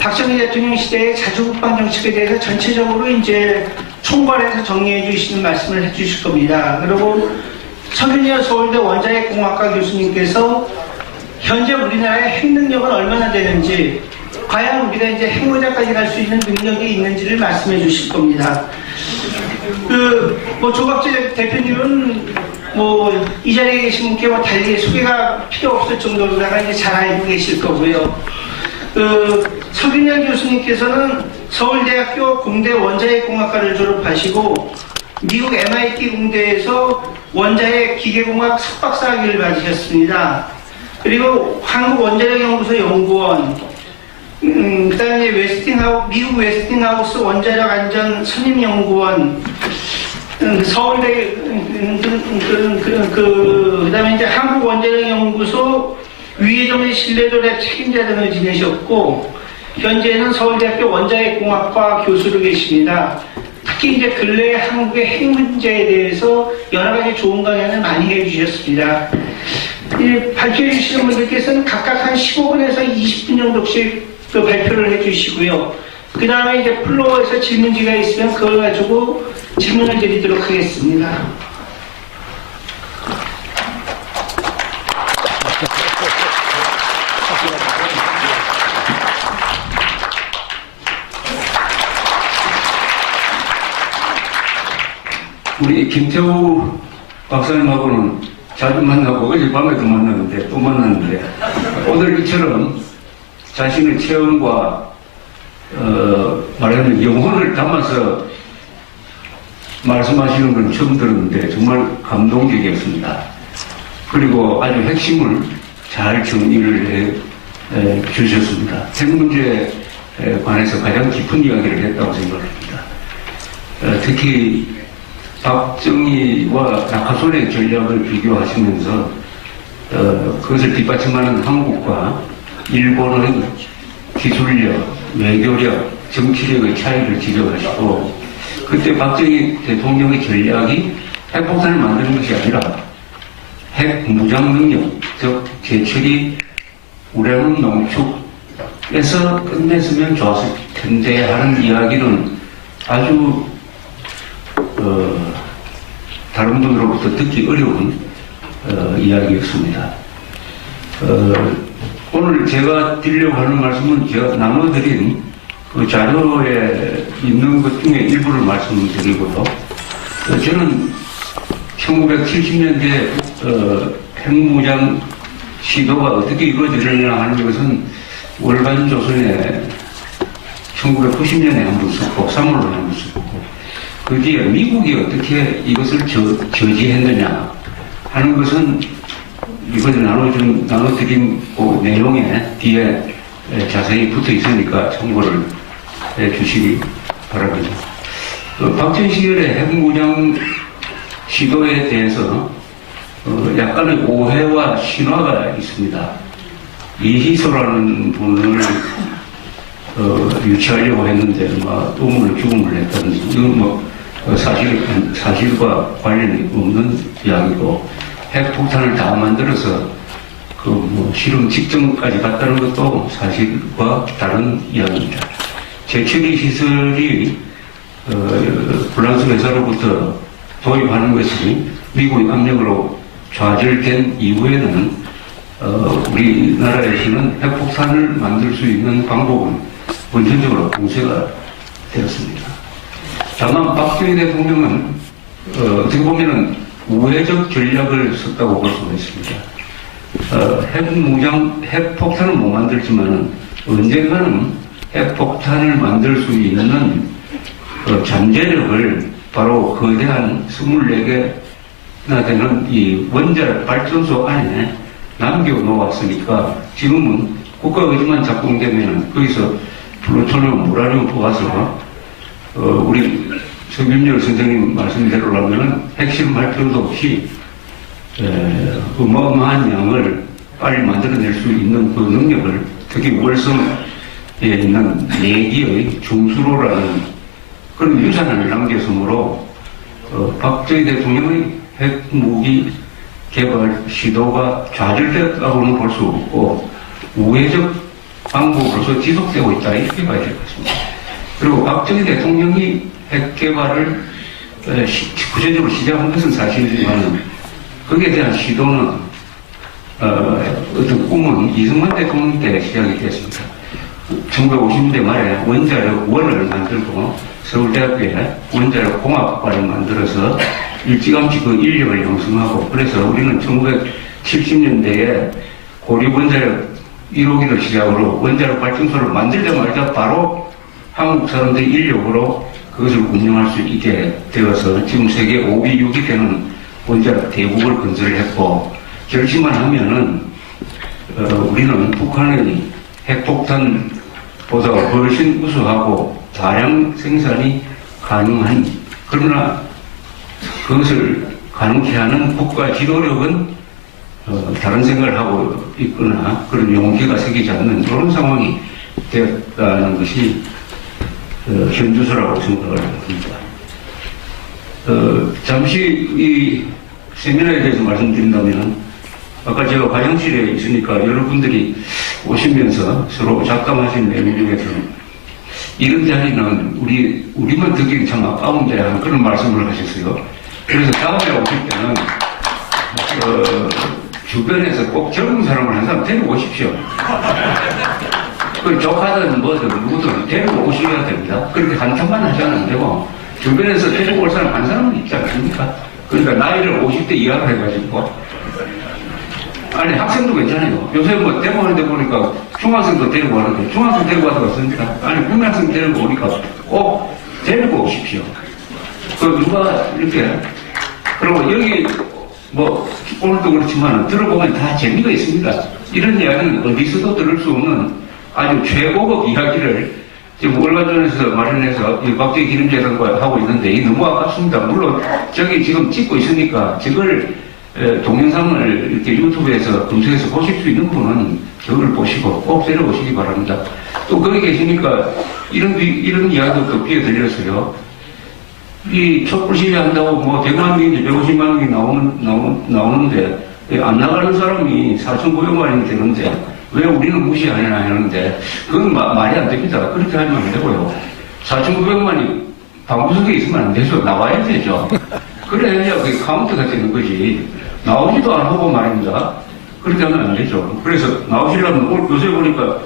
박정희 대통령 시대의 자주국방 정책에 대해서 전체적으로 이제 총괄해서 정리해 주시는 말씀을 해 주실 겁니다. 그리고 서균열 서울대 원자핵공학과 교수님께서 현재 우리나라의 핵 능력은 얼마나 되는지, 과연 우리가 이제 핵무장까지 갈 수 있는 능력이 있는지를 말씀해 주실 겁니다. 조갑재 대표님은 이 자리에 계신 분께 달리 소개가 필요 없을 정도로다가 이제 잘 알고 계실 거고요. 서균열 교수님께서는 서울대학교 공대 원자핵공학과를 졸업하시고 미국 MIT 공대에서 원자핵 기계공학 석박사학위를 받으셨습니다. 그리고 한국원자력연구소 연구원, 그다음에 미국 웨스팅하우스 원자력 안전 선임연구원, 서울대, 그다음에 이제 한국원자력연구소 위해동의 신뢰도랩 책임자 등을 지내셨고, 현재는 서울대학교 원자핵공학과 교수로 계십니다. 특히 이제 근래 한국의 핵 문제에 대해서 여러 가지 좋은 강연을 많이 해주셨습니다. 발표해 주시는 분들께서는 각각 한 15분에서 20분 정도씩 발표를 해주시고요. 그 다음에 이제 플로어에서 질문지가 있으면 그걸 가지고 질문을 드리도록 하겠습니다. 우리 김태우 박사님하고는 자주 만나고 어젯밤에도 만났는데 또 만났는데 오늘 이처럼 자신의 체험과 말하자면 영혼을 담아서 말씀하시는 건 처음 들었는데 정말 감동적이었습니다. 그리고 아주 핵심을 잘 정리를 해 주셨습니다. 핵 문제에 관해서 가장 깊은 이야기를 했다고 생각합니다. 특히 박정희와 낙하소의 전략을 비교하시면서 그것을 뒷받침하는 한국과 일본의 기술력, 외교력, 정치력의 차이를 지적하시고, 그때 박정희 대통령의 전략이 핵폭탄을 만드는 것이 아니라 핵 무장 능력, 즉 제철이 우라늄 농축에서 끝냈으면 좋았을 텐데 하는 이야기는 아주 다른 분으로부터 듣기 어려운 이야기였습니다. 오늘 제가 드리려고 하는 말씀은 제가 나눠드린 그 자료에 있는 것 중에 일부를 말씀드리고요. 저는 1970년대 핵무장 시도가 어떻게 이루어지느냐 하는 것은 월간조선에 1990년에 한 번 썼고 3월로 한 번 썼고, 그 뒤에 미국이 어떻게 이것을 저지했느냐 하는 것은 이번에 나눠드린 그 내용에 뒤에 자세히 붙어 있으니까 참고를 해 주시기 바랍니다. 박정희 시절의 핵무장 시도에 대해서 약간의 오해와 신화가 있습니다. 이희소라는 분을 유치하려고 했는데 의문을 죽음을 했다든지, 이건 사실과 관련이 없는 이야기고, 핵폭탄을 다 만들어서 실험 직전까지 갔다는 것도 사실과 다른 이야기입니다. 재처리 시설이 프랑스 회사로부터 도입하는 것이 미국의 압력으로 좌절된 이후에는 우리나라에서는 핵폭탄을 만들 수 있는 방법은 원천적으로 공세가 되었습니다. 다만 박정희 대통령은 어떻게 보면은 우회적 전략을 썼다고 볼 수가 있습니다. 핵폭탄은 못 만들지만은 언젠가는 핵폭탄을 만들 수 있는 잠재력을 바로 거대한 24개나 되는 이 원자력 발전소 안에 남겨놓았으니까, 지금은 국가 의지만 작동되면은 거기서 플루토늄, 우라늄 뽑아서 우리 서균열 선생님 말씀대로라면 핵실험할 필요도 없이 어마어마한 양을 빨리 만들어낼 수 있는 그 능력을, 특히 월성에 있는 4기의 중수로라는 그런 유산을 남겼으므로 박정희 대통령의 핵무기 개발 시도가 좌절됐다고는 볼 수 없고, 우회적 방법으로서 지속되고 있다 이렇게 봐야 될 것 같습니다. 그리고 박정희 대통령이 핵 개발을 구체적으로 시작한 것은 사실이지만 거기에 대한 시도는 어떤 꿈은 이승만 대통령 때 시작이 됐습니다. 1950년대 말에 원자력 원을 만들고 서울대학교에 원자력 공학과를 만들어서 일찌감치 그 인력을 양성하고 그래서 우리는 1970년대에 고리 원자력 1호기를 시작으로 원자력 발전소를 만들자마자 바로 한국 사람들의 인력으로 그것을 운영할 수 있게 되어서 지금 세계 5위, 6위 되는 원자력 대국을 건설을 했고 결심만 하면은 우리는 북한의 핵폭탄보다 훨씬 우수하고 다량 생산이 가능한 그러나 그것을 가능케 하는 국가 지도력은 다른 생각을 하고 있거나 그런 용기가 생기지 않는 그런 상황이 되었다는 것이 현주소라고 생각을 합니다. 잠시 이 세미나에 대해서 말씀드린다면 아까 제가 화장실에 있으니까 여러분들이 오시면서 서로 잡담하신 내용 중에서 이런 자리는 우리만 듣기는 참 아까운데 하는 그런 말씀을 하셨어요. 그래서 다음에 오실 때는 주변에서 꼭 젊은 사람을 한 사람 데리고 오십시오. 그 조카든 뭐든 누구든 데리고 오셔야 됩니다. 그렇게 한참만 하시면 안 되고 주변에서 데리고 올 사람 한 사람은 있지 않습니까? 그러니까 나이를 50대 이하로 해가지고 아니 학생도 괜찮아요. 요새 뭐 데리고 하는데 보니까 중학생도 데리고 하는데 중학생 데리고 와서 왔습니까? 아니 국민학생 데리고 오니까 꼭 데리고 오십시오. 그 누가 이렇게 그리고 여기 뭐 오늘도 그렇지만 들어보면 다 재미가 있습니다. 이런 이야기는 어디서도 들을 수 없는 아주 최고급 이야기를 지금 월간전에서 마련해서 이 박정희 기념재단과 하고 있는데 이 너무 아깝습니다. 물론 저기 지금 찍고 있으니까 저걸 동영상을 이렇게 유튜브에서 검색해서 보실 수 있는 분은 저걸 보시고 꼭 데려오시기 바랍니다. 또 거기 계시니까 이런 이야기도 또 귀에 들려서요. 이 촛불 시위 한다고 뭐 100만 명인지 150만 명이 나오는데 안 나가는 사람이 4,900만이 되는데 왜 우리는 무시하냐 하는데 그건 말이 안 됩니다. 그렇게 하면 안 되고요. 4,900만이 방구석에 있으면 안 되죠. 나와야 되죠. 그래야 그게 카운트가 되는 거지. 나오지도 안 하고 말입니다. 그렇게 하면 안 되죠. 그래서 나오시려면 요새 보니까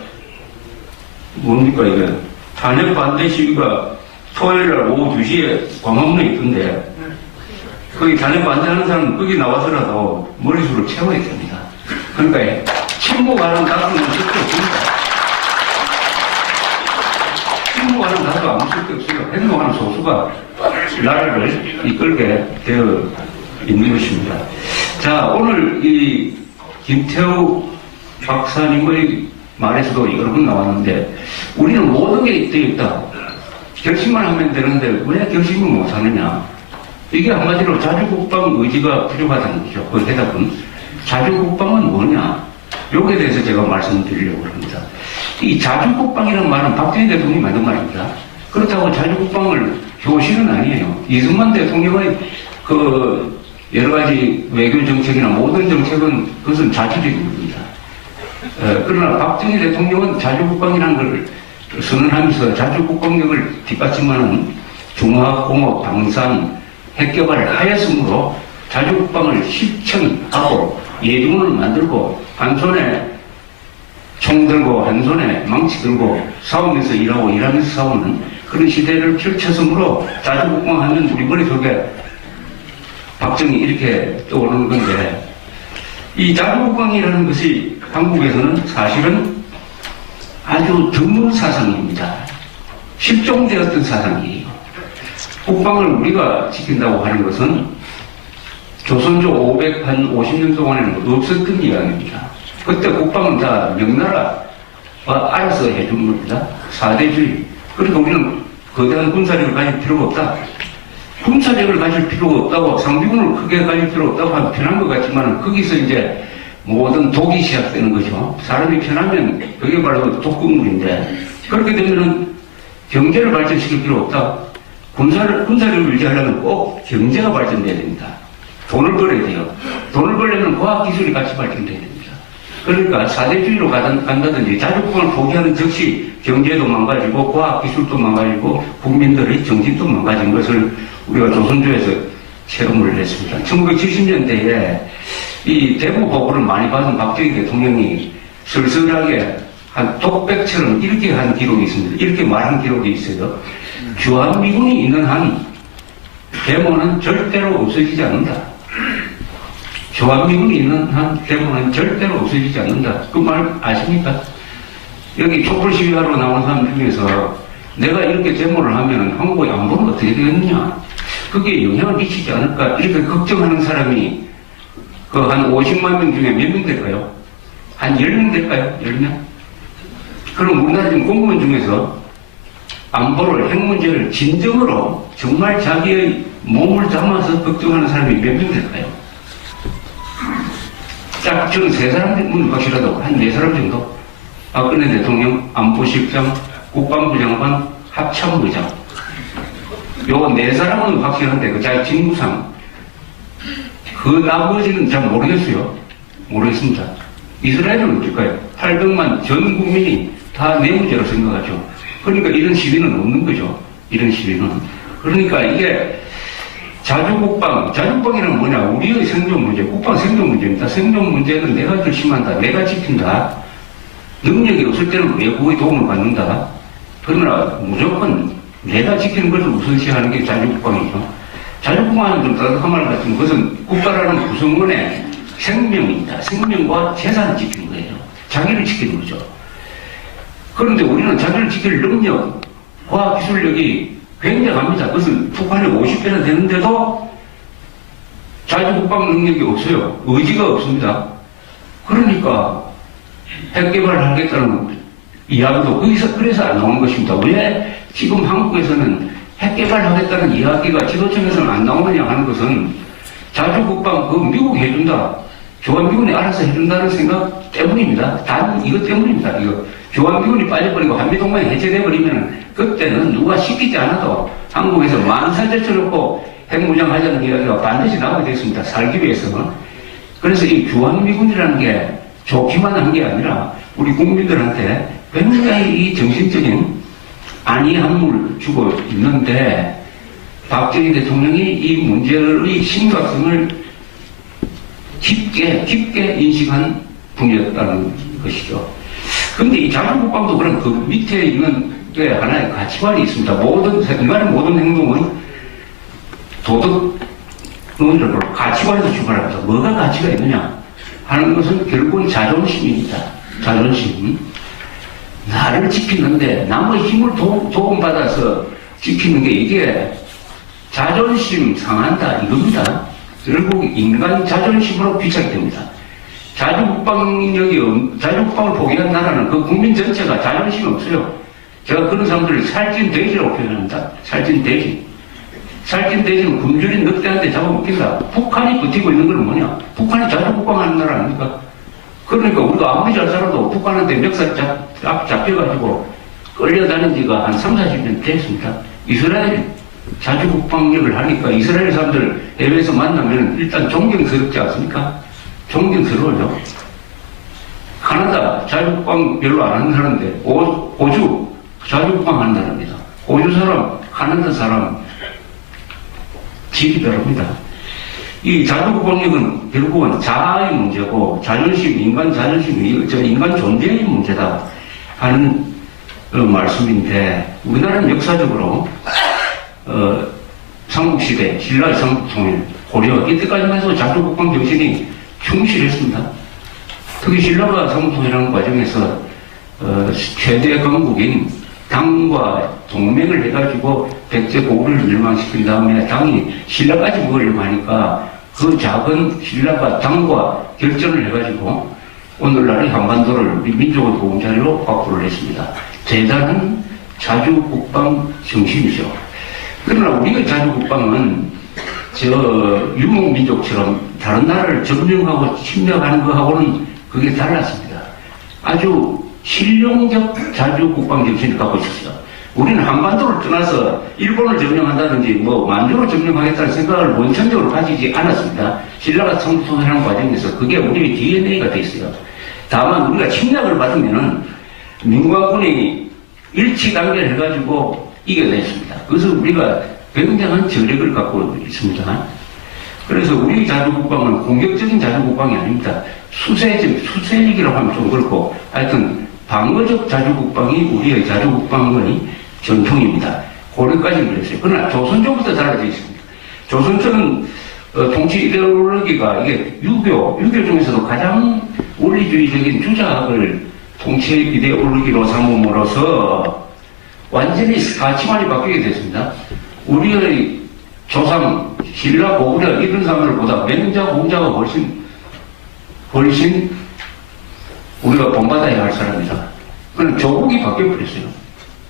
뭡니까 이게 탄핵 반대 시위가 토요일날 오후 2시에 광화문에 있던데 거기 탄핵 반대하는 사람은 거기 나와서라도 머릿수를 채워야 됩니다. 그러니까 침묵하는 다수는 절대 없습니다. 침묵하는 다수가 아무 쓸데 없어요. 행동하는 소수가 나라를 이끌게 되어 있는 것입니다. 자, 오늘 이 김태우 박사님의 말에서도 여러 번 나왔는데 우리는 모든 게 되어 있다. 결심만 하면 되는데 왜 결심을 못하느냐. 이게 한마디로 자주국방 의지가 필요하다는 거죠. 그 대답은 자주국방은 뭐냐. 여기에 대해서 제가 말씀드리려고 합니다. 이 자주국방이라는 말은 박정희 대통령이 만든 말입니다. 그렇다고 자주국방을 교실은 아니에요. 이승만 대통령의 그 여러 가지 외교 정책이나 모든 정책은 그것은 자주적인 겁니다. 그러나 박정희 대통령은 자주국방이라는 걸 선언하면서 자주국방력을 뒷받침하는 중화공업, 방산, 핵개발을 하였으므로 자주국방을 실천하고 예비군을 만들고 한 손에 총 들고 한 손에 망치 들고 싸우면서 일하면서 싸우는 그런 시대를 펼쳤으므로 자주국방하면 우리 머릿속에 박정희 이렇게 떠오르는 건데 이 자주국방이라는 것이 한국에서는 사실은 아주 드문 사상입니다. 실종되었던 사상이에요. 국방을 우리가 지킨다고 하는 것은 조선조 550년 동안에는 없었던 이야기입니다. 그때 국방은 다 명나라가 알아서 해준 겁니다. 사대주의. 그러니까 우리는 거대한 군사력을 가질 필요가 없다. 군사력을 가질 필요가 없다고 상비군을 크게 가질 필요가 없다고 하면 편한 것 같지만 거기서 이제 모든 독이 시작되는 거죠. 사람이 편하면 그게 바로 독극물인데 그렇게 되면은 경제를 발전시킬 필요 없다. 군사력을 유지하려면 꼭 경제가 발전돼야 됩니다. 돈을 벌어야 돼요. 돈을 벌려면 과학기술이 같이 발전돼야 됩니다. 그러니까 사대주의로 간다든지 자주국방을 포기하는 즉시 경제도 망가지고 과학기술도 망가지고 국민들의 정신도 망가진 것을 우리가 조선조에서 체험을 했습니다. 1970년대에 이 대구 보고를 많이 받은 박정희 대통령이 쓸쓸하게 한 독백처럼 이렇게 한 기록이 있습니다. 이렇게 말한 기록이 있어요. 주한미군이 있는 한 데모는 절대로 없어지지 않는다. 주한미군이 있는 한 데모는 절대로 없어지지 않는다. 그 말 아십니까? 여기 촛불 시위하러 나온 사람 중에서 내가 이렇게 데모를 하면 한국의 안보는 어떻게 되겠느냐? 그게 영향을 미치지 않을까? 이렇게 걱정하는 사람이 그 한 50만 명 중에 몇 명 될까요? 한 10명 될까요? 10명? 그럼 우리나라 지금 공무원 중에서 안보를, 핵 문제를 진정으로 정말 자기의 몸을 담아서 걱정하는 사람이 몇 명 될까요? 딱 저는 3사람은 확실하다고. 한 4사람 정도. 박근혜 대통령, 안보실장, 국방부 장관, 합참의장. 요거 4사람은 확실한데, 그 자기 직무상. 그 나머지는 잘 모르겠어요. 모르겠습니다. 이스라엘은 어떨까요? 800만 전 국민이 다 내 문제로 생각하죠. 그러니까 이런 시위는 없는 거죠. 이런 시위는. 그러니까 이게 자주국방이란 뭐냐? 우리의 생존 문제, 국방 생존 문제입니다. 생존 문제는 내가 결심한다, 내가 지킨다. 능력이 없을 때는 외국의 도움을 받는다. 그러나 무조건 내가 지키는 것을 우선시하는 게 자주국방이죠. 자주국방은 좀 따뜻한 말 같으면 그것은 국가라는 구성원의 생명입니다. 생명과 재산을 지키는 거예요. 자기를 지키는 거죠. 그런데 우리는 자기를 지킬 능력, 과학기술력이 굉장합니다. 그것은 북한의 50배나 되는데도 자주국방 능력이 없어요. 의지가 없습니다. 그러니까 핵개발을 하겠다는 이야기도 거기서 그래서 안 나오는 것입니다. 왜 지금 한국에서는 핵개발을 하겠다는 이야기가 지도층에서는 안 나오느냐 하는 것은 자주국방 그 미국 해준다. 주한미군이 알아서 해준다는 생각 때문입니다. 단 이것 때문입니다. 이거 주한미군이 빠져버리고 한미동맹이 해체돼버리면 그때는 누가 시키지 않아도 한국에서 만사 제쳐놓고 핵무장하자는 이야기가 반드시 나오게 됐습니다. 살기 위해서는. 그래서 이 주한미군이라는 게 좋기만 한 게 아니라 우리 국민들한테 굉장히 이 정신적인 안위함을 주고 있는데 박정희 대통령이 이 문제의 심각성을 깊게 인식한 분이었다는 것이죠. 근데 이 자주국방도 그런 그 밑에 있는 게 하나의 가치관이 있습니다. 인간의 모든 행동은 도덕론적으로 가치관에서 출발합니다. 뭐가 가치가 있느냐 하는 것은 결국은 자존심입니다. 자존심. 나를 지키는데 남의 힘을 도움받아서 지키는 게 이게 자존심 상한다 이겁니다. 결국 인간 자존심으로 비춰야 됩니다. 자주국방을 포기한 나라는 그 국민 전체가 자존심이 없어요. 제가 그런 사람들을 살찐 돼지라고 표현합니다. 살찐 돼지. 살찐 돼지는 굶주린 늑대한테 잡아먹힌다. 북한이 버티고 있는 건 뭐냐? 북한이 자주국방하는 나라 아닙니까? 그러니까 우리가 아무리 잘 살아도 북한한테 멱살 잡혀가지고 끌려다닌 지가 한 3, 40년 됐습니다. 이스라엘 자주국방력을 하니까 이스라엘 사람들 해외에서 만나면 일단 존경스럽지 않습니까? 존경스러워요. 카나다 자주국방 별로 안 하는 나라인데 호주 자주국방 하는 나라입니다. 호주 사람, 카나다 사람 질이 다릅니다. 이 자주국방력은 결국은 자아의 문제고 자존심, 인간 자존심, 인간 존재의 문제다 하는 말씀인데 우리나라는 역사적으로 삼국시대, 신라의 삼국통일, 고려 이때까지만 해도 자주국방 정신이 충실했습니다. 특히 신라가 삼국통일하는 과정에서 최대 강국인 당과 동맹을 해가지고 백제 고구려를 멸망시킨 다음에 당이 신라까지 먹으려고 하니까 그 작은 신라가 당과 결전을 해가지고 오늘날의 한반도를 민족의 보금자리로 확보를 했습니다. 대단한 자주국방 정신이죠. 그러나 우리의 자주국방은 유목민족처럼 다른 나라를 점령하고 침략하는 것하고는 그게 달랐습니다. 아주 실용적 자주국방 정신을 갖고 있었어요. 우리는 한반도를 떠나서 일본을 점령한다든지 만주를 점령하겠다는 생각을 원천적으로 가지지 않았습니다. 신라가 성통하는 과정에서 그게 우리의 DNA가 돼 있어요. 다만 우리가 침략을 받으면은 민관군이 일치단결 해가지고 이겨냈습니다. 그래서 우리가 굉장한 저력을 갖고 있습니다. 그래서 우리 자주국방은 공격적인 자주국방이 아닙니다. 수세력이라고 하면 좀 그렇고 하여튼 방어적 자주국방이 우리의 자주국방의 전통입니다. 고려까지는 그랬어요. 그러나 조선조부터 달라져 있습니다. 조선조는 통치 이데올로기가 이게 유교 중에서도 가장 원리주의적인 주자학을 통치 이데올로기로 삼음으로써 완전히 가치관이 바뀌게 됐습니다. 우리의 조상, 신라, 고구려 이런 사람들보다 맹자, 공자가 훨씬 우리가 본받아야 할 사람이다. 그럼 조국이 바뀌어버렸어요.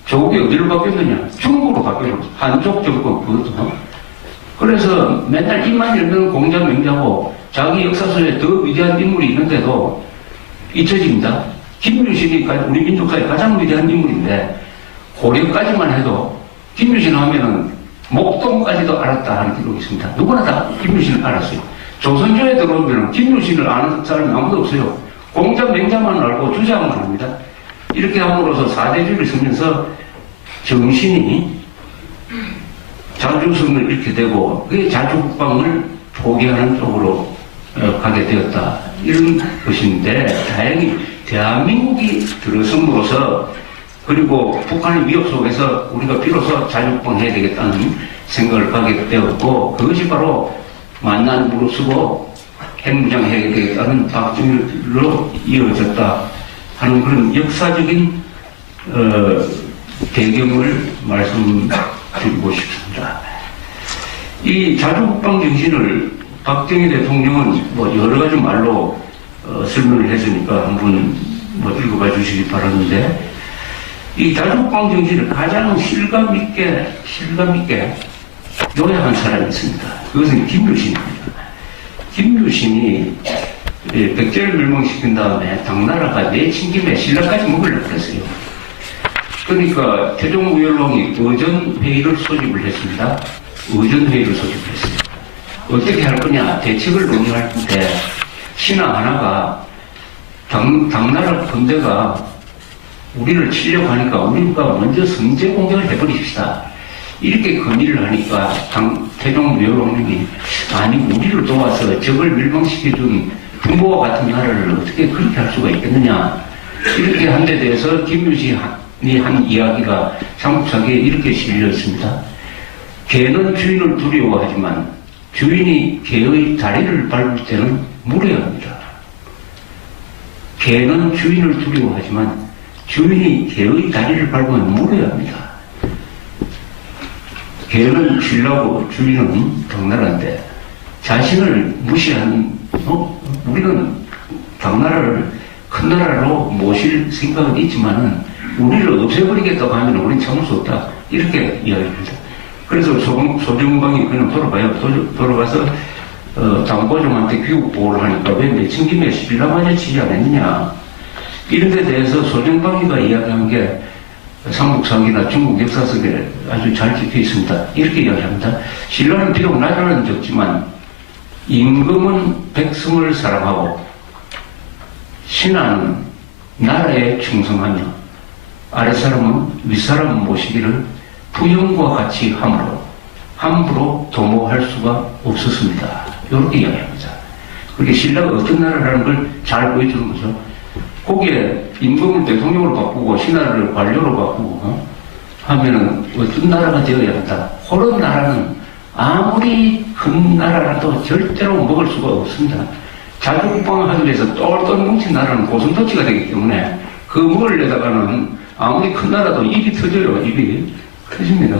조국이 어디로 바뀌었느냐? 중국으로 바뀌어버렸어요. 한족 정권 그것도. 그래서 맨날 입만 열면 공자, 맹자고 자기 역사서에 더 위대한 인물이 있는데도 잊혀집니다. 김유신이 우리 민족사의 가장 위대한 인물인데 고려까지만 해도 김유신 하면은 목동까지도 알았다 하는 기록이 있습니다. 누구나 다 김유신을 알았어요. 조선조에 들어오면 김유신을 아는 사람이 아무도 없어요. 공자, 맹자만 알고 주자만 합니다. 이렇게 함으로써 사대주의를 쓰면서 정신이 자주성을 잃게 되고 그게 자주국방을 포기하는 쪽으로 가게 되었다. 이런 것인데 다행히 대한민국이 들어섬으로써 그리고 북한의 위협 속에서 우리가 비로소 자주국방 해야 되겠다는 생각을 가게 되었고 그것이 바로 만난 무릅쓰고 핵무장 해야 되겠다는 박정희로 이어졌다 하는 그런 역사적인 배경을 말씀드리고 싶습니다. 이 자주국방 정신을 박정희 대통령은 뭐 여러 가지 말로 설명을 했으니까 한번 읽어봐 주시기 바라는데 이 자주국방 정신을 가장 실감 있게 요약한 사람이 있습니다. 그것은 김유신입니다. 김유신이 백제를 멸망시킨 다음에 당나라가 내친김에 신라까지 먹으려고 했어요. 그러니까 태종우열왕이 의전회의를 소집을 했습니다. 의전회의를 소집했어요. 어떻게 할 거냐 대책을 논의할 때 신하 하나가 당나라 군대가 우리를 치려고 하니까 우리가 먼저 선제 공격을 해버립시다. 이렇게 건의를 하니까 태종우열왕님이 아니 우리를 도와서 적을 멸망시켜준 부모와 같은 나라를 어떻게 그렇게 할 수가 있겠느냐 이렇게 한 데 대해서 김유신이 한 이야기가 삼국사기에 이렇게 실려 있습니다. 개는 주인을 두려워하지만 주인이 개의 다리를 밟을 때는 물어야 합니다. 개는 주인을 두려워하지만 주인이 개의 다리를 밟으면 물어야 합니다. 개는 신라고 주인은 당나라인데 자신을 무시하는 우리는 당나라를 큰 나라로 모실 생각은 있지만은 우리를 없애버리겠다고 하면 우리는 참을 수 없다. 이렇게 이야기합니다. 그래서 소정방이 그냥 돌아가서 당고종한테 교육보호를 하니까 왜 내친김에 신라마저 치지 않았느냐. 이런 데 대해서 소정방이가 이야기한 게 삼국사기나 중국 역사석에 아주 잘 적혀 있습니다. 이렇게 이야기합니다. 신라는 비록 나라는 적지만 임금은 백성을 사랑하고 신하는 나라에 충성하며 아랫사람은 윗사람 모시기를 부영과 같이 함부로 도모할 수가 없었습니다. 이렇게 이야기합니다. 그게 신라가 어떤 나라라는 걸 잘 보여주는 거죠. 거기에 임금을 대통령으로 바꾸고 신하를 관료로 바꾸고 하면은 어떤 나라가 되어야 한다. 그런 나라는 아무리 큰 나라라도 절대로 먹을 수가 없습니다. 자주국방을 하기 위해서 똘똘 뭉친 나라는 고슴도치가 되기 때문에 그 먹으려다가는 아무리 큰 나라도 입이 터져요. 입이 터집니다.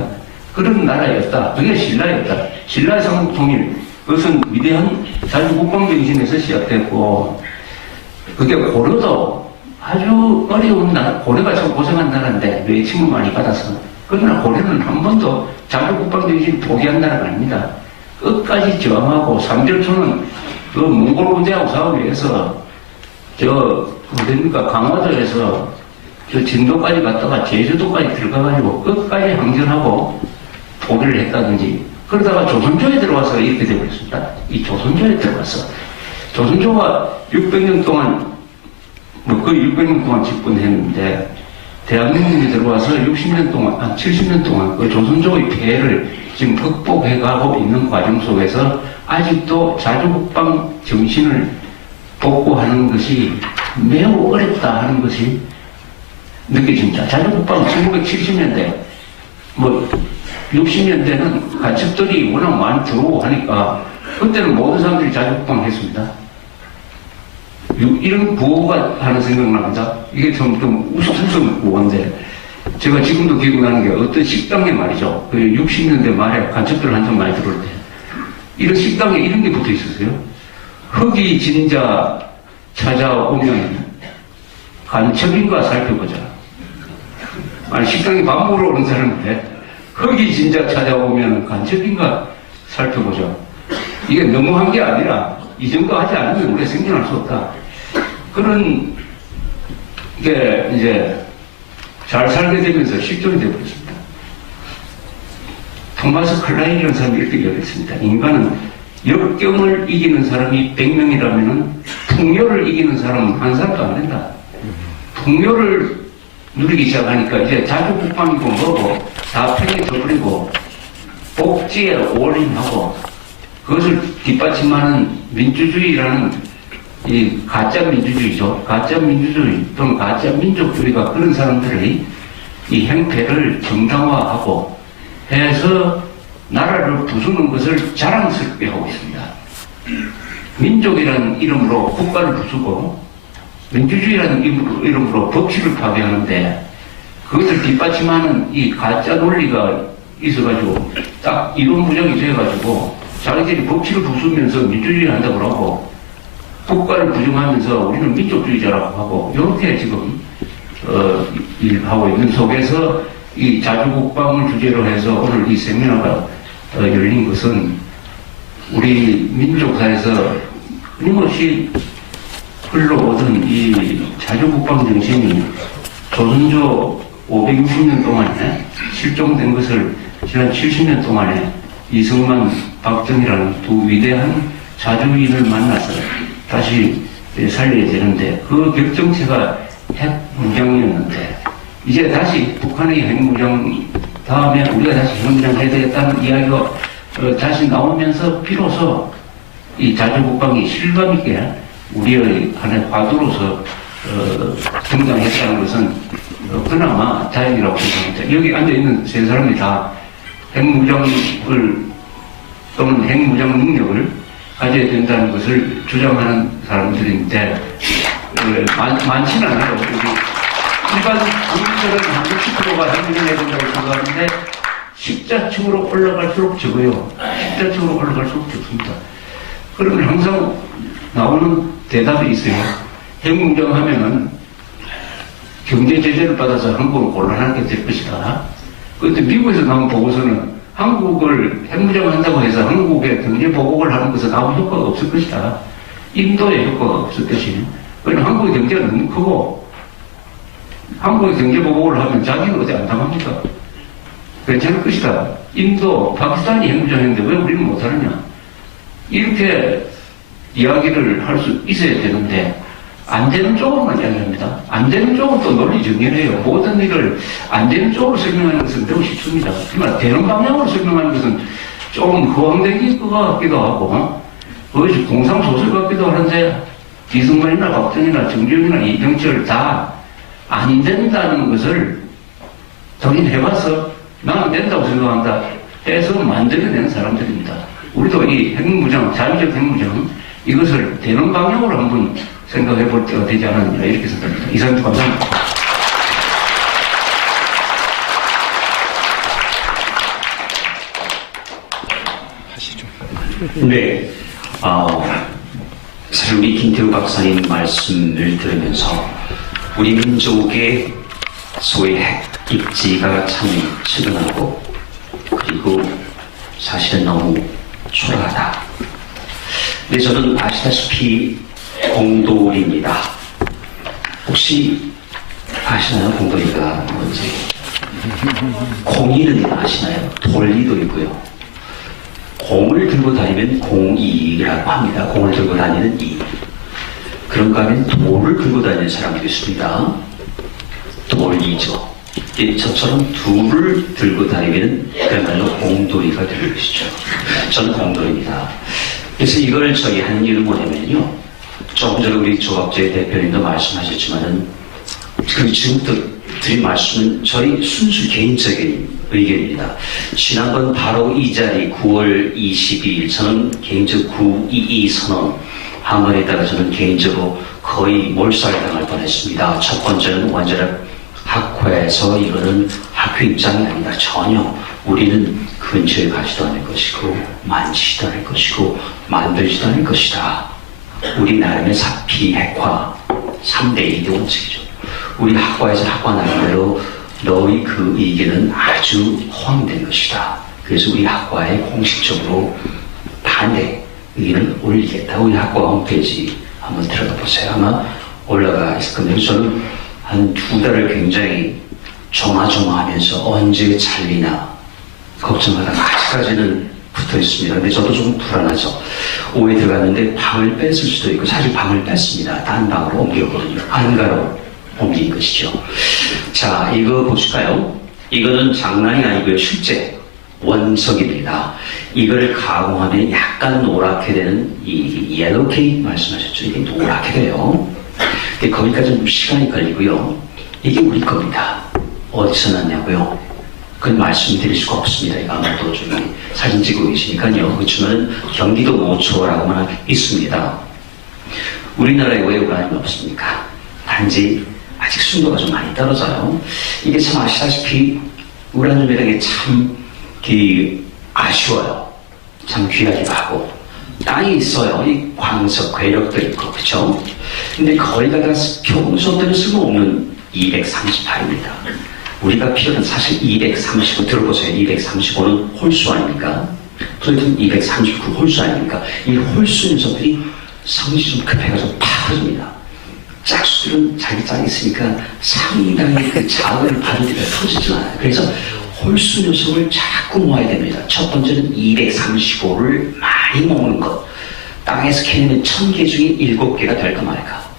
그런 나라였다. 그게 신라였다. 신라 삼국통일 그것은 위대한 자주국방 정신에서 시작됐고 그게 고려도 아주 어려운 나라, 고려가 참 고생한 나라인데 외침을 많이 받아서 그러나 고려는 한 번도 자주국방 정신을 포기한 나라가 아닙니다. 끝까지 저항하고 삼절초는 그 몽골 군대하고 싸우기 위해서 어딥니까 강화도에서 저 진도까지 갔다가 제주도까지 들어가가지고 끝까지 항전하고 포기를 했다든지 그러다가 조선조에 들어와서 이렇게 되고 있습니다. 이 조선조에 들어와서 조선조가 600년 동안 뭐 거의 600년 동안 집권했는데 대한민국에 들어와서 60년 동안, 70년 동안 그 조선조의 폐해를 지금 극복해가고 있는 과정 속에서 아직도 자주국방 정신을 복구하는 것이 매우 어렵다 하는 것이 느껴집니다. 자주국방 1970년대, 뭐 60년대는 가축들이 워낙 많이 들어오고 하니까 그때는 모든 사람들이 자주국방 했습니다. 이런 구호가 하나 생각납니다. 이게 좀 우스갯소리 구호인데 제가 지금도 기억나는 게 어떤 식당에 말이죠. 그 60년대 말에 간첩들 한참 많이 들어올 때 이런 식당에 이런 게 붙어 있었어요. 흑이 진자 찾아오면 간첩인가 살펴보자. 아니 식당에 밥 먹으러 오는 사람인데 흑이 진자 찾아오면 간첩인가 살펴보자. 이게 너무한 게 아니라 이 정도 하지 않으면 우리가 생존할 수 없다. 그런 게 이제 잘 살게 되면서 실존이 되어버렸습니다. 토마스 클라인이라는 사람이 이렇게 이야기했습니다. 인간은 역경을 이기는 사람이 100명이라면 풍요를 이기는 사람은 한 사람도 안 된다. 풍요를 누리기 시작하니까 이제 자주국방이고 뭐고 다 팽개쳐버리고 복지에 올인하고 그것을 뒷받침하는 민주주의라는 이 가짜 민주주의죠. 가짜 민주주의 또는 가짜 민족주의가 그런 사람들의 이 행태를 정당화하고 해서 나라를 부수는 것을 자랑스럽게 하고 있습니다. 민족이라는 이름으로 국가를 부수고 민주주의라는 이름으로 법치를 파괴하는데 그것을 뒷받침하는 이 가짜 논리가 있어가지고 딱 이론 부정이 돼가지고 자기들이 법치를 부수면서 민주주의 한다고 하고 국가를 부정하면서 우리는 민족주의자라고 하고 이렇게 지금 일하고 있는 속에서 이 자주국방을 주제로 해서 오늘 이 세미나가 열린 것은 우리 민족사에서 끊임없이 흘러오던 이 자주국방 정신이 조선조 560년 동안에 실종된 것을 지난 70년 동안에 이승만, 박정희라는 두 위대한 자주인을 만나서 다시 살려야 되는데 그 결정체가 핵무장이었는데 이제 다시 북한의 핵무장 다음에 우리가 다시 핵무장 해야 되겠다는 이야기가 다시 나오면서 비로소 이 자주국방이 실감있게 우리의 하나의 화두로서 등장했다는 것은 그나마 다행이라고 생각합니다. 여기 앉아있는 세 사람이 다 핵무장을 또는 핵무장 능력을 가져야 된다는 것을 주장하는 사람들인데 많지는 않아요. 일반 국민들은 한 60%가 핵무장해야 된다고 생각하는데 십자층으로 올라갈수록 적어요. 십자층으로 올라갈수록 적습니다. 그러면 항상 나오는 대답이 있어요. 핵무장하면은 경제 제재를 받아서 한국은 곤란하게 될 것이다. 그런데 미국에서 나온 보고서는 한국을 핵무장한다고 해서 한국의 경제 보복을 하는 것은 아무 효과가 없을 것이다. 인도에 효과가 없을 것이니. 왜냐하면 한국의 경제가 너무 크고 한국의 경제 보복을 하면 자기는 어디 안 당합니까? 괜찮을 것이다. 인도, 파키스탄이 핵무장했는데 왜 우리는 못하느냐? 이렇게 이야기를 할 수 있어야 되는데 안 되는 쪽으로만 이야기합니다. 안 되는 쪽은 또 논리 정리를 해요. 모든 일을 안 되는 쪽으로 설명하는 것은 매우 쉽습니다. 하지만 되는 방향으로 설명하는 것은 조금 허황된 것 같기도 하고 그것이 공상소설 같기도 하는데 이승만이나 박정희나 정주영이나 이병철 다 안 된다는 것을 정인 해봐서 나는 된다고 생각한다 해서 만들어내는 사람들입니다. 우리도 이 핵무장, 자유적 핵무장 이것을 되는 방향으로 한번 생각해 볼 때가 되지 않았느냐 이렇게 생각합니다. 이상입니다. 감사합니다. 네. 사실 우리 김태우 박사님 말씀을 들으면서 우리 민족의 소위 핵 입지가 참 측은하고 그리고 사실은 너무 초라하다. 근데 저는 아시다시피 공돌입니다. 혹시 아시나요? 공돌이가 뭔지? 공이는 아시나요? 돌리도 있고요. 공을 들고 다니면 공이라고 합니다. 공을 들고 다니는 이. 그런가 하면 돌을 들고 다니는 사람도 있습니다. 돌이죠. 저처럼 둘을 들고 다니면 그야말로 공돌이가 되는 것이죠. 저는 공돌입니다. 그래서 이걸 저희 하는 이유는 뭐냐면요. 조금 전에 우리 조합재 대표님도 말씀하셨지만은 그 지금부터 드린 말씀은 저희 순수 개인적인 의견입니다. 지난번 바로 이 자리 9월 22일 저는 개인적 922 선언 한 번에다가 저는 개인적으로 거의 몰살당할 뻔했습니다. 첫 번째는 원자력 학회에서 이거는 학교 입장이 아니다. 전혀 우리는 근처에 가지도 않을 것이고 만지지도 않을 것이고 만들지도 않을 것이다. 우리 나름의 비핵화 3대 2대 원칙이죠. 우리 학과에서 학과 나름대로 너희 그 의견은 아주 허황된 것이다. 그래서 우리 학과에 공식적으로 반대 의견을 올리겠다. 우리 학과 홈페이지 한번 들어가 보세요. 아마 올라가 있을 건데 저는 한 2달을 굉장히 조마조마하면서 언제 잘리나 걱정하다가 아직까지는 붙어 있습니다. 근데 저도 좀 불안하죠. 오해 들어갔는데 방을 뺐을 수도 있고 사실 방을 뺐습니다. 딴 방으로 옮겼거든요. 안가로 옮긴 것이죠. 자, 이거 보실까요? 이거는 장난이 아니고요. 실제 원석입니다. 이거를 가공하면 약간 노랗게 되는 이 옐로우 케이크 말씀하셨죠? 이게 노랗게 돼요. 거기까지 좀 시간이 걸리고요. 이게 우리 겁니다. 어디서 났냐고요? 그건 말씀드릴 수가 없습니다. 이거 아무도 좀 사진 찍고 계시니까요. 그렇지만 경기도 모초라고만 있습니다. 우리나라에 왜 우라늄이 없습니까? 단지 아직 순도가 좀 많이 떨어져요. 이게 참 아시다시피 우라늄이라는 게 참 아쉬워요. 참 귀하기도 하고 땅이 있어요. 이 광석, 괴력도 있고 그렇죠? 근데 거기가 다 평소 때는 쓸모없는 238입니다. 우리가 필요한 사실 235 들어보세요. 235는 홀수 아닙니까? 플루톤 239 홀수 아닙니까? 이 홀수 녀석들이 성질이 좀 급해가지고 팍 터집니다. 짝수들은 자기 짝이 있으니까 상당히 그 자극을 받을 때가 터지지 않아요. 그래서 홀수 녀석을 자꾸 모아야 됩니다. 첫 번째는 235를 많이 모으는 것. 땅에서 캐내면 1000개 중에 7개가 될까 말까.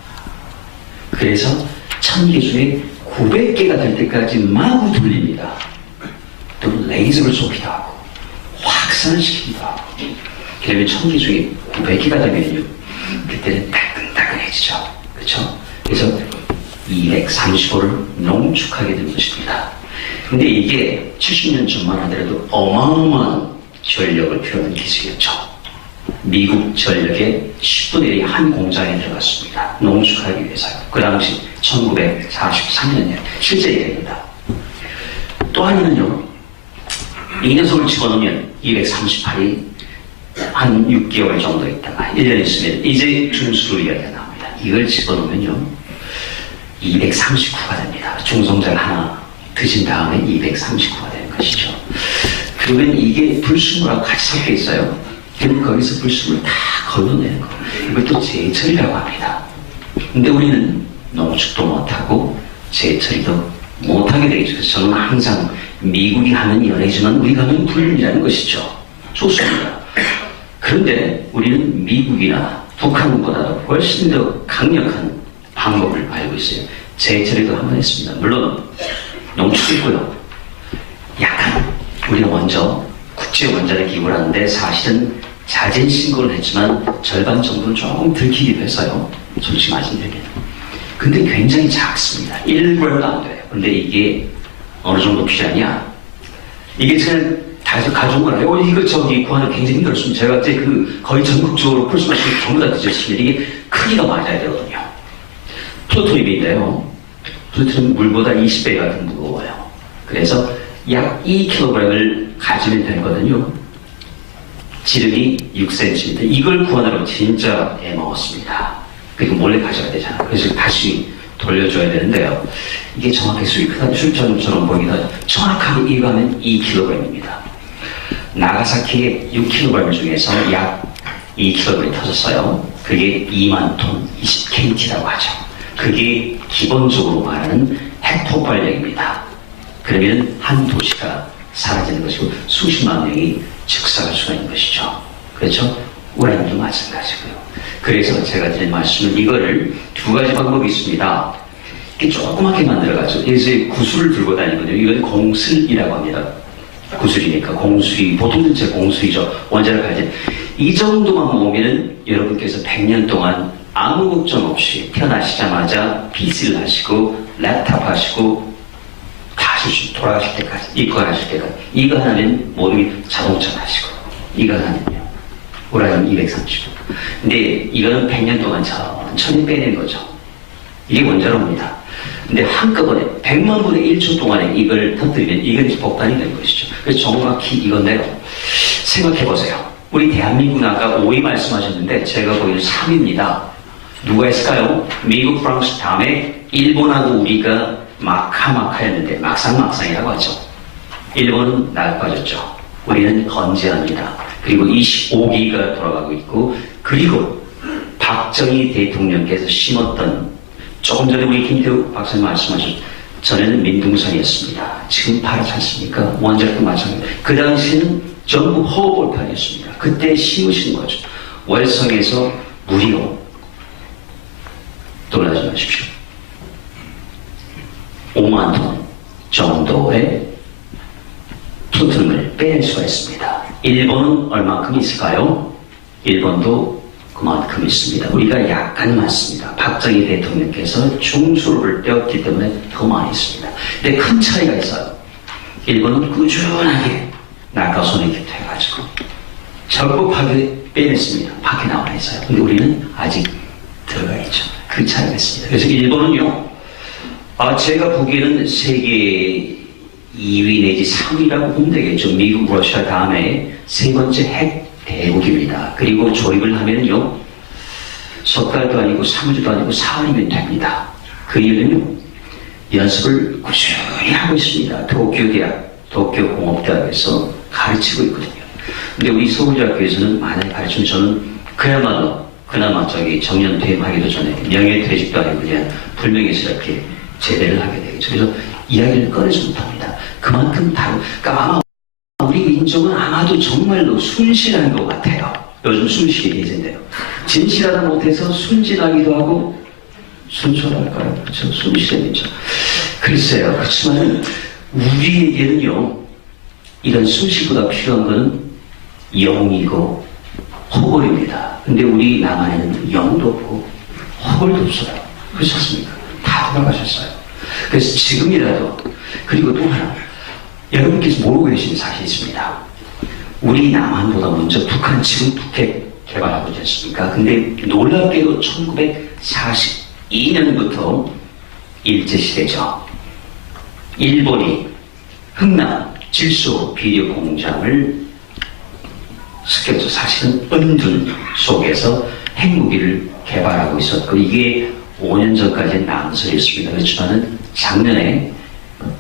그래서 1000개 중에 900개가 될 때까지 마구 돌립니다. 또 레이저를 쏘기도 하고 확산을 시키기도 하고. 그러면 1000개 중에 900개가 되면요. 그때는 따끈따끈해지죠. 그렇죠? 그래서 235를 농축하게 된 것입니다. 근데 이게 70년 전만 하더라도 어마어마한 전력을 필요한 기술이었죠. 미국 전력의 10분의 1이 한 공장에 들어갔습니다. 농축하기 위해서요. 그 당시 1943년에 실제 얘기입니다. 또 하나는요. 이 녀석을 집어넣으면 238이 한 6개월 정도 있다가 1년 있으면 이제 중수로 이야기가 나옵니다. 이걸 집어넣으면요. 239가 됩니다. 중성자를 하나 드신 다음에 239가 되는 것이죠. 그러면 이게 불순물하고 같이 섞여 있어요. 그럼 거기서 불순물을 다 걸러내는 거. 이것도 재처리라고 합니다. 근데 우리는 농축도 못하고 재처리도 못하게 되겠죠. 그래서 저는 항상 미국이 하는 연애지만 우리가 하는 불륜이라는 것이죠. 좋습니다. 그런데 우리는 미국이나 북한보다 훨씬 더 강력한 방법을 알고 있어요. 재처리도 한번 했습니다. 물론 농축도 있고요. 약간 우리는 먼저 국제원자력 기구를 하는데 사실은 자진 신고를 했지만 절반 정도는 조금 들키기도 했어요. 솔직히 말씀드리면. 근데 굉장히 작습니다. 1g도 안 돼요. 근데 이게 어느 정도 필요하냐? 이게 제가 다 가져온 거라요. 이거 저기 구하는 굉장히 힘들었습니다. 제가 이제 거의 전국적으로 풀스마시를 전부 다 뒤졌습니다. 이게 크기가 맞아야 되거든요. 플루토늄인데요. 플루토늄 물보다 20배가 더 무거워요. 그래서 약 2kg을 가지면 되거든요. 지름이 6cm입니다. 이걸 구하느라고 진짜 애먹었습니다. 그리고 몰래 가져야 되잖아요. 그래서 다시 돌려줘야 되는데요. 이게 정확히 술전처럼 보이긴 하죠. 정확하게 이거 하면 2kg입니다. 나가사키의 6kg 중에서 약 2kg이 터졌어요. 그게 2만 톤, 20kg라고 하죠. 그게 기본적으로 말하는 핵폭발력입니다. 그러면 한 도시가 사라지는 것이고 수십만 명이 즉사할 수가 있는 것이죠. 그렇죠? 우라늄도 마찬가지고요. 그래서 제가 드린 말씀은 이거를 두 가지 방법이 있습니다. 이렇게 조그맣게 만들어가지고 이제 구슬을 들고 다니거든요. 이건 공슬이라고 합니다. 구슬이니까 공수리, 보통 전체 공수리죠. 원자력 발전. 이 정도만 모으면은 여러분께서 100년 동안 아무 걱정 없이 태어나시자마자 PC를 하시고 랩탑 하시고 다 하실 수 돌아가실 때까지, 입건하실 때까지. 이거 하나면 모든 자동차 하시고, 이거 하나면요. 우라늄 230. 근데 이거는 100년 동안 천천히 빼낸 거죠. 이게 원자로입니다. 근데 한꺼번에 100만 분의 1초 동안에 이걸 터뜨리면 이건 이제 폭탄이 된 것이죠. 그래서 정확히 이건데요. 생각해보세요. 우리 대한민국은 아까 5위 말씀하셨는데 제가 보기에는 3위입니다. 누가 했을까요? 미국, 프랑스 다음에 일본하고 우리가 마카마카였는데 막상막상이라고 하죠. 일본은 나빠졌죠. 우리는 건재합니다. 그리고 25기가 돌아가고 있고, 그리고 박정희 대통령께서 심었던, 조금 전에 우리 김태우 박사님 말씀하셨죠. 전에는 민둥산이었습니다. 지금 파랗지 않습니까? 원자력도 마찬가지입니다. 그 당시에는 전부 허벌판이었습니다. 그때 심으신 거죠. 월성에서 무려, 놀라지 마십시오. 5만 톤 정도의 플루토늄을 빼낼 수가 있습니다. 일본은 얼마큼 있을까요? 일본도 그만큼 있습니다. 우리가 약간 많습니다. 박정희 대통령께서 중수를 떼었기 때문에 더 많이 있습니다. 근데 큰 차이가 있어요. 일본은 꾸준하게 낙하선에 깃해가지고 적법하게 빼냈습니다. 밖에 나와 있어요. 근데 우리는 아직 들어가 있죠. 그 차이가 있습니다. 그래서 일본은요, 제가 보기에는 세계 2위 내지 3위라고 보면 되겠죠. 미국, 러시아 다음에 세 번째 핵 대국입니다. 그리고 조립을 하면요, 석 달도 아니고 3주도 아니고 4월이면 됩니다. 그 이유는요, 연습을 꾸준히 하고 있습니다. 도쿄공업대학에서 가르치고 있거든요. 근데 우리 서울대학교에서는 만약에 가르치면 저는 그나마 정년 퇴임하기도 전에 명예퇴직도 아니고 그냥 불명예스럽게 제대를 하게 되겠죠. 그래서 이야기를 꺼내지 못합니다. 그만큼 다르고, 그러니까 아마 우리 민족은 아마도 정말로 순실한 것 같아요. 요즘 순실이 대세인데요. 진실하다 못해서 순진하기도 하고, 순철할까요? 그렇죠. 순실의 민족. 글쎄요. 그렇지만 우리에게는요, 이런 순실보다 필요한 것은 영이고 허벌입니다. 근데 우리 남한에는 영도 없고 허벌도 없어요. 그렇지 않습니까? 다 돌아가셨어요. 그래서 지금이라도, 그리고 또 하나, 여러분께서 모르고 계시는 사실이 있습니다. 우리 남한보다 먼저 북한, 지금 북핵 개발하고 있지 않습니까? 근데 놀랍게도 1942년부터 일제시대죠. 일본이 흥남 질소 비료 공장을 스켰죠. 사실은 은둔 속에서 핵무기를 개발하고 있었고, 이게 5년 전까지는 낭설이었습니다. 그렇지만은 작년에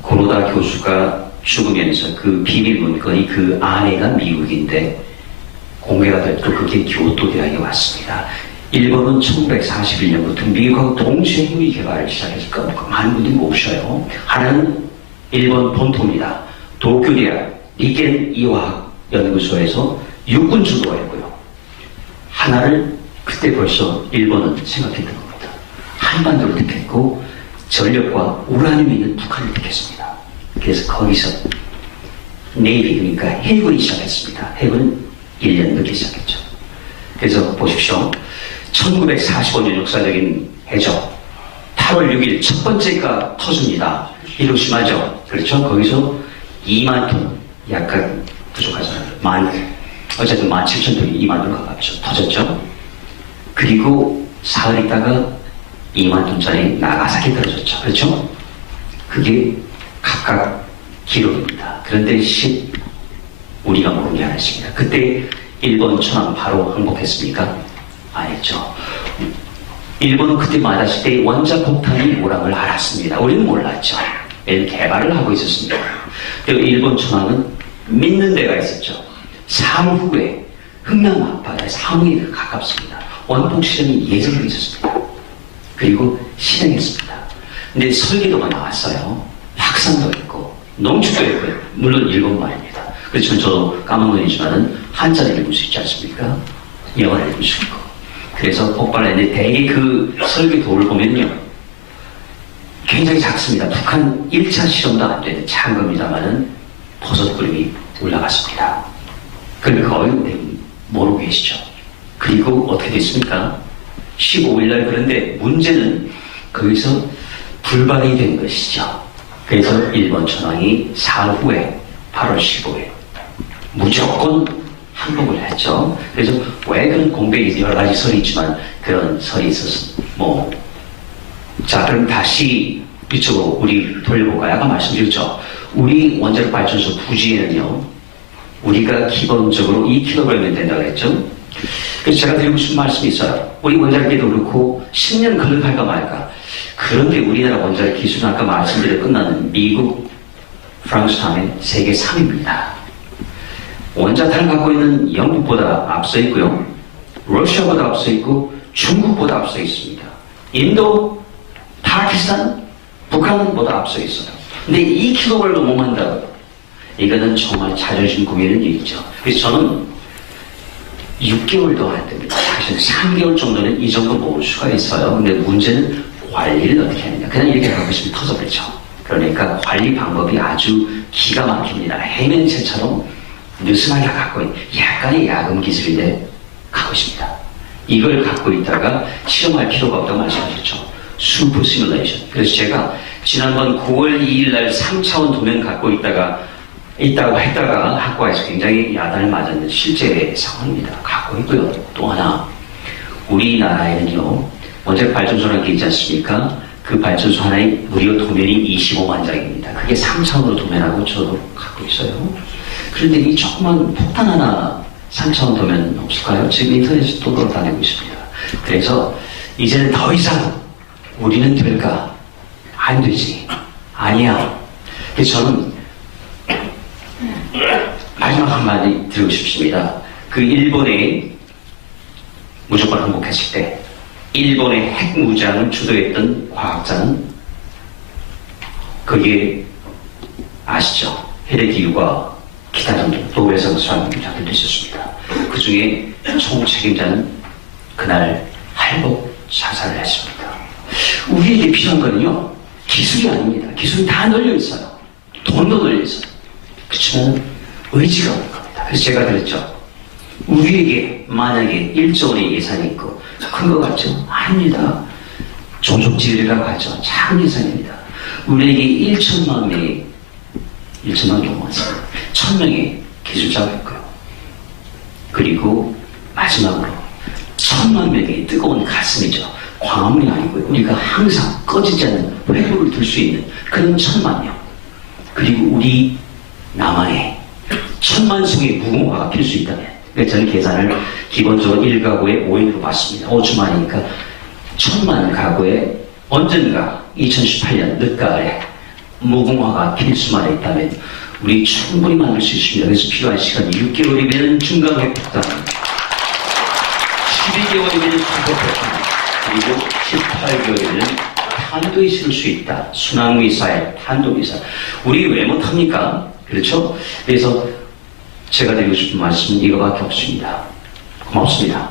고로다 교수가 죽으면서 그 비밀 문건이 그 아내가 미국인데 공개가 됐고, 그게 교토 대학에 왔습니다. 일본은 1941년부터 미국하고 동시에 핵무기 개발을 시작했을까? 많은 분들이 모르셔요. 하나는 일본 본토입니다. 도쿄대학 니켄 이화학 연구소에서 육군 주도했고요. 하나를 그때 벌써 일본은 생각했던 겁니다. 한반도를 택했고 전력과 우라늄이 있는 북한을 택했습니다. 그래서 거기서 네이비, 그러니까 해군이 시작했습니다. 해군은 1년 늦게 시작했죠. 그래서 보십시오. 1945년 역사적인 해죠. 8월 6일 첫 번째가 터집니다. 히로시마죠. 그렇죠? 거기서 2만 톤, 약간 부족하잖아요. 어쨌든 17,000톤이 2만 톤 가깝죠. 터졌죠. 그리고 사흘 있다가 2만 톤짜리 나가사키 떨어졌죠. 그렇죠? 그게 각각 기록입니다. 그런데 우리가 모르는 게 하나 있습니다. 그때 일본 천황 바로 항복했습니까? 안 했죠. 일본은 그때 맞았을 때 원자폭탄이 뭐라는 걸 알았습니다. 우리는 몰랐죠. 왜냐면 개발을 하고 있었습니다. 그리고 일본 천황은 믿는 데가 있었죠. 사흘 후에 흥남 앞바다에서 함흥에 가깝습니다. 원폭 실험이 예정되어 있었습니다. 그리고 실행했습니다. 근데 설계도가 나왔어요. 확산도 있고 농축도 있고요. 물론 일본말입니다. 그렇지만 저도 까먹는이지만은 한자를 읽을 수 있지 않습니까? 영어를 읽을 수 있고. 그래서 폭발했는데 대개 그 설계도를 보면요. 굉장히 작습니다. 북한 1차 실험도 안 되는 작은 겁니다만은 버섯 그림이 올라갔습니다. 그걸 거의 모르고 계시죠. 그리고 어떻게 됐습니까? 15일날 그런데 문제는 거기서 불발이 된 것이죠. 그래서 일본 전황이 사흘 후에 8월 15일 무조건 항복을 했죠. 그래서 왜 그런 공백이 여러 가지 설이 있지만 그런 설이 있어서 자 그럼 다시 이쪽으로 우리 돌려볼까요? 아까 말씀드렸죠. 우리 원자력 발전소 부지에는요 우리가 기본적으로 2kg이면 된다고 했죠. 그래서 제가 드리고 싶은 말씀이 있어요. 우리 원자력계도 그렇고 10년 근력할까 말까. 그런데 우리나라 원자력 기술은 아까 말씀드려 끝나는 미국, 프랑스 다음에 세계 3위입니다. 원자탄을 갖고 있는 영국보다 앞서 있고요. 러시아보다 앞서 있고 중국보다 앞서 있습니다. 인도, 파키스탄, 북한보다 앞서 있어요. 근데 2kg를 못 만다고. 이거는 정말 자존심 구매는 일이죠. 그래서 저는 6개월도 안 됩니다. 사실 3개월 정도는 이 정도 모을 수가 있어요. 근데 문제는 관리를 어떻게 하느냐. 그냥 이렇게 하고 있으면 터져버리죠. 그러니까 관리 방법이 아주 기가 막힙니다. 해면체처럼 느슨하게 갖고 있는 약간의 야금 기술인데 갖고 있습니다. 이걸 갖고 있다가 실험할 필요가 없다고 말씀하셨죠. 슈퍼 시뮬레이션. 그래서 제가 지난번 9월 2일 날 3차원 도면 갖고 있다고 했다가 학과에서 굉장히 야단을 맞았는데 실제 상황입니다. 갖고 있고요. 또 하나 우리나라에는요 원자력 발전소라는 게 있지 않습니까? 그 발전소 하나의 무려 도면이 25만 장입니다. 그게 3차원으로 도면하고 저도 갖고 있어요. 그런데 이 조그만 폭탄 하나 3차원 도면 없을까요? 지금 인터넷에서 또 돌아다니고 있습니다. 그래서 이제는 더 이상 우리는 될까? 안 되지. 아니야. 그래서 저는 마지막 한마디 드리고 싶습니다. 그 일본에 무조건 항복했을 때 일본의 핵무장을 주도했던 과학자는 그게 아시죠? 헤레디유가 기타 등등 노벨상 수상 자들도 있었습니다. 그 중에 총책임자는 그날 할복 자살을 했습니다. 우리에게 필요한 거는요 기술이 아닙니다. 기술이 다 널려 있어요. 돈도 널려 있어요. 그렇지만 의지가 없는 겁니다. 그래서 제가 그랬죠. 우리에게 만약에 1조 원의 예산이 있고 큰 거 같죠? 아닙니다. 조족지리라고 하죠. 작은 예산입니다. 우리에게 1천만 명이 1천만 명 많습니다. 1,000명의 기술자가 있고요. 그리고 마지막으로 1,000만 명의 뜨거운 가슴이죠. 광화문이 아니고요. 우리가 항상 꺼지지 않는 회로를 둘 수 있는 그런 1,000만 명. 그리고 우리 남한에 1,000만 송의 무궁화가 필 수 있다면 그래서 저는 계산을 기본적으로 1가구에 5인으로 봤습니다. 5주만이니까 1,000만 가구에 언젠가 2018년 늦가을에 무궁화가 필 수만 있다면 우리 충분히 만들 수 있습니다. 그래서 필요한 시간이 6개월이면 중간회폭탄 12개월이면 수소폭탄 그리고 18개월이면 탄도에 실을 수 있다. 순항미사일, 탄도미사일. 우리 왜 못합니까? 그렇죠? 그래서 제가 드리고 싶은 말씀은 이거밖에 없습니다. 고맙습니다.